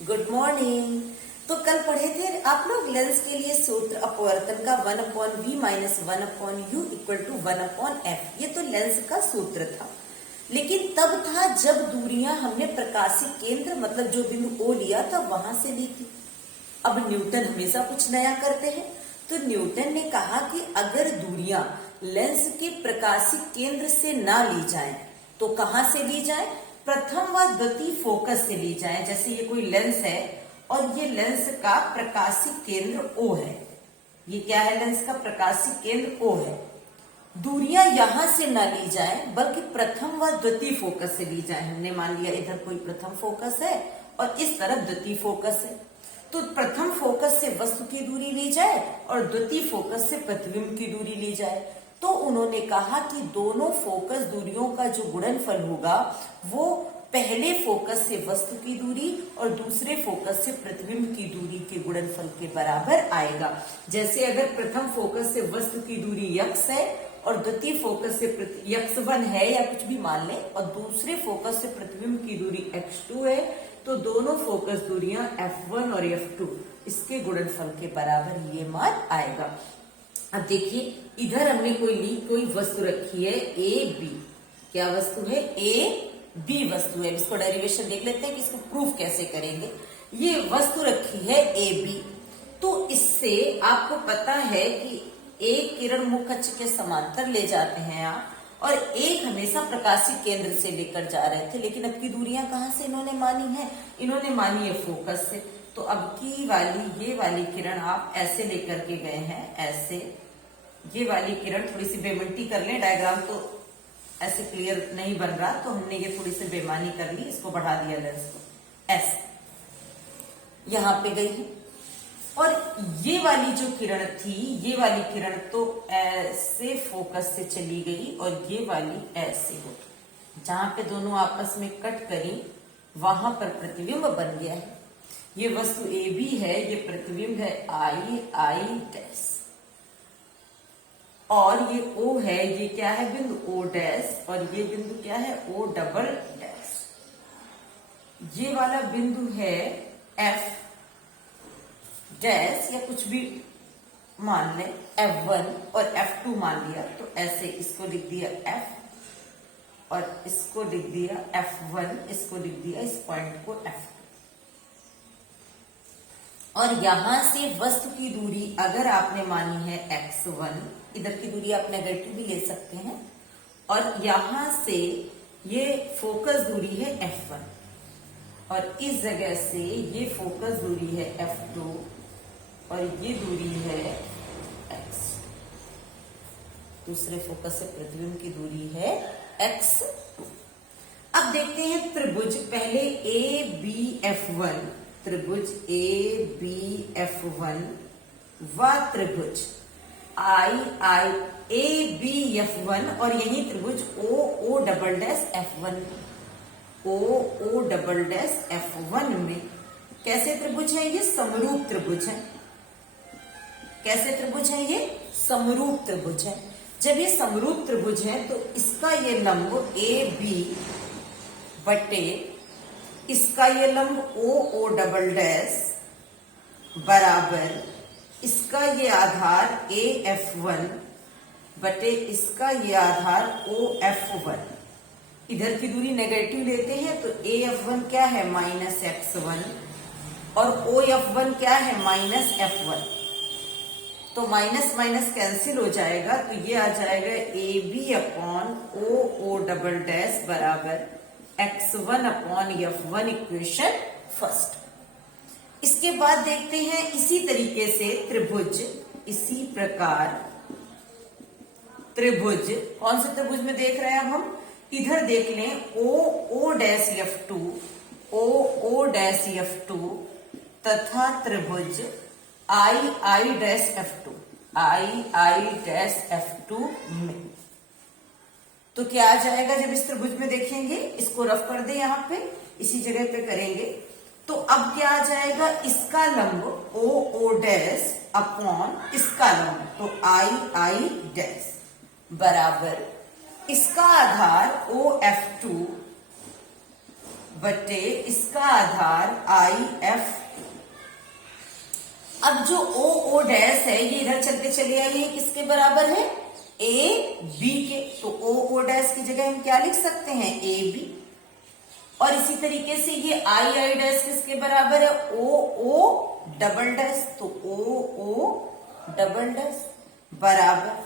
Good morning. तो कल पढ़े थे आप लोग लेंस के लिए सूत्र अपवर्तन का 1/v minus 1/u equal to 1/f। ये तो लेंस का सूत्र था, लेकिन तब था जब दूरियां हमने प्रकाशिक केंद्र मतलब जो बिंदु O लिया था वहां से ली थी। अब न्यूटन हमेशा कुछ नया करते हैं, तो न्यूटन ने कहा कि अगर दूरियां लेंस के प्रकाशिक केंद्र से ना ली जाएं तो कहां से ली जाएं? प्रथम व द्वितीय फोकस से ली जाए। जैसे ये कोई लेंस है और ये लेंस का प्रकाशिक केंद्र O है। ये क्या है? लेंस का प्रकाशिक केंद्र O है। दूरियां यहां से ना ली जाए बल्कि प्रथम व द्वितीय फोकस से ली जाए। हमने मान लिया इधर कोई प्रथम फोकस है और इस तरफ द्वितीय फोकस है, तो प्रथम फोकस से वस्तु की दूरी ली जाए और द्वितीय फोकस से प्रतिबिंब की दूरी ली जाए। तो उन्होंने कहा कि दोनों फोकस दूरियों का जो गुणनफल होगा वो पहले फोकस से वस्तु की दूरी और दूसरे फोकस से प्रतिबिंब की दूरी के गुणनफल के बराबर आएगा। जैसे अगर प्रथम फोकस से वस्तु की दूरी x है और द्वितीय फोकस से x1 है या कुछ भी मान लें और दूसरे फोकस से प्रतिबिंब की दूरी x2 है, तो दोनों फोकस दूरियां f1 और f2 इसके गुणनफल के बराबर ये मान आएगा। अब देखिए इधर हमने कोई वस्तु रखी है ए बी। क्या वस्तु है? ए बी वस्तु है। इसको डेरिवेशन देख लेते हैं कि इसको प्रूफ कैसे करेंगे। ये वस्तु रखी है ए बी, तो इससे आपको पता है कि एक किरण मुख्य अक्ष के समांतर ले जाते हैं आप, और एक हमेशा प्रकाशिक केंद्र से लेकर जा रहे थे, लेकिन अब की दूरियां कहां से इन्होंने मानी है? इन्होंने मानी है फोकस से। तो अब की वाली ये वाली किरण आप ऐसे लेकर के गए हैं, ऐसे ये वाली किरण थोड़ी सी बेमंटी कर लें, डायग्राम तो ऐसे क्लियर नहीं बन रहा, तो हमने ये थोड़ी सी बेमानी कर ली, इसको बढ़ा दिया लेंस को, ऐसे यहां पे गई है। और ये वाली जो किरण थी, ये वाली किरण तो ऐसे फोकस से चली गई और ये वाली ऐसे हो गई। जहां पे दोनों आपस में कट करी वहां पर प्रतिबिंब बन गया है। ये वस्तु ए बी है, ये प्रतिबिंब है आई डैश, और ये O है, ये क्या है? बिंदु O डैश, और ये बिंदु क्या है? O double dash. ये वाला बिंदु है F डैश या कुछ भी मान लें, F1 और F2 मान लिया, तो ऐसे इसको लिख दिया F और इसको लिख दिया F1, इसको लिख दिया इस पॉइंट को F2। और यहां से वस्तु की दूरी अगर आपने मानी है x1, इधर की दूरी आप नेगेटिव भी ले सकते हैं, और यहां से ये फोकस दूरी है f1 और इस जगह से ये फोकस दूरी है f2 और ये दूरी है x। दूसरे फोकस से प्रतिबिंब की दूरी है x2। अब देखते हैं त्रिभुज, पहले ABF1, त्रिभुज ABF1 व त्रिभुज ABF1 और यही त्रिभुज OO double dash F1, OO double dash F1 में कैसे त्रिभुज है? ये समरूप त्रिभुज है। कैसे त्रिभुज है? ये समरूप त्रिभुज है। जब ये समरूप त्रिभुज है तो इसका ये लंब AB बटे इसका ये लंब OO डबल डैश बराबर इसका ये आधार AF1 बटे इसका ये आधार OF1। इधर की दूरी नेगेटिव लेते हैं तो AF1 क्या है? माइनस x1 और OF1 क्या है? Minus f1। तो माइनस माइनस कैंसिल हो जाएगा, तो ये आ जाएगा AB upon OO double dash बराबर x1 upon f1 equation first. इसके बाद देखते हैं इसी तरीके से त्रिभुज, इसी प्रकार त्रिभुज, कौन से त्रिभुज में देख रहे हैं अब हम? इधर देख लें OO dash f2, OO dash f2 तथा त्रिभुज I dash f2, I dash f2 में। तो क्या आ जाएगा जब इस त्रिभुज में देखेंगे? इसको रफ कर दे, यहां पे इसी जगह पे करेंगे, तो अब क्या आ जाएगा? इसका लंब OO डैश अपॉन इसका लंब, तो I डैश बराबर इसका आधार OF2 बटे इसका आधार आई एफ। अब जो ओ ओ डैश है ये इधर चलते चले आइए, किसके बराबर है, ए बी के। तो ओ ओ डैश की जगह हम क्या लिख सकते हैं, ए बी। और इसी तरीके से ये आई आई डैश किसके बराबर है, ओ ओ डबल डैश। तो ओ ओ डबल डैश बराबर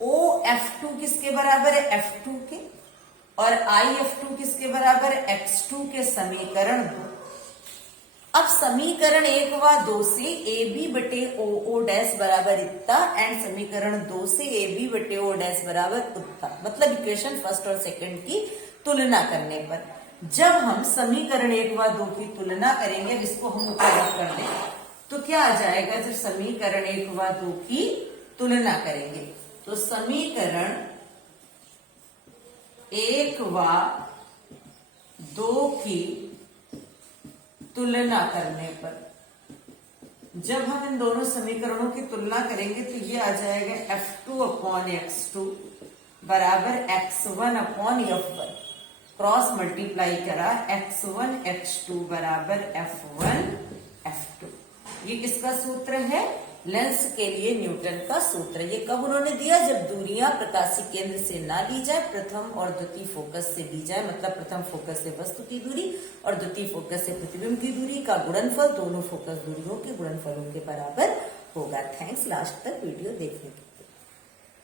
ओ एफ टू किसके बराबर है, एफ टू के। और आई एफ टू किसके बराबर है, एक्स टू के। समीकरण 2। अब समीकरण 1 व 2 से ए बी बटे ओ ओ डैश बराबर इतना एंड समीकरण 2 से ए बी बटे ओ डैश बराबर उतना, मतलब इक्वेशन फर्स्ट और सेकंड की तुलना करने पर जब हम समीकरण 1 व 2 की तुलना करेंगे, इसको हम ऊपर कर दें तो क्या आ जाएगा, जब समीकरण 1 व 2 की तुलना करेंगे तो समीकरण 1 व 2 की तुलना करने पर जब हम इन दोनों समीकरणों की तुलना करेंगे तो ये आ जाएगा F2 अपॉन X2 बराबर X1 upon F1। Cross multiply करा X1 X2 बराबर F1 F2। ये किसका सूत्र है, लेंस के लिए न्यूटन का सूत्र। ये कब उन्होंने दिया, जब दूरियां प्रकाशीय केंद्र से ना ली जाए, प्रथम और द्वितीय फोकस से ली जाए। मतलब प्रथम फोकस से वस्तु की दूरी और द्वितीय फोकस से प्रतिबिंब की दूरी का गुणनफल दोनों फोकस दूरियों के गुणनफलों के बराबर होगा। थैंक्स लास्ट तक वीडियो देखने के लिए।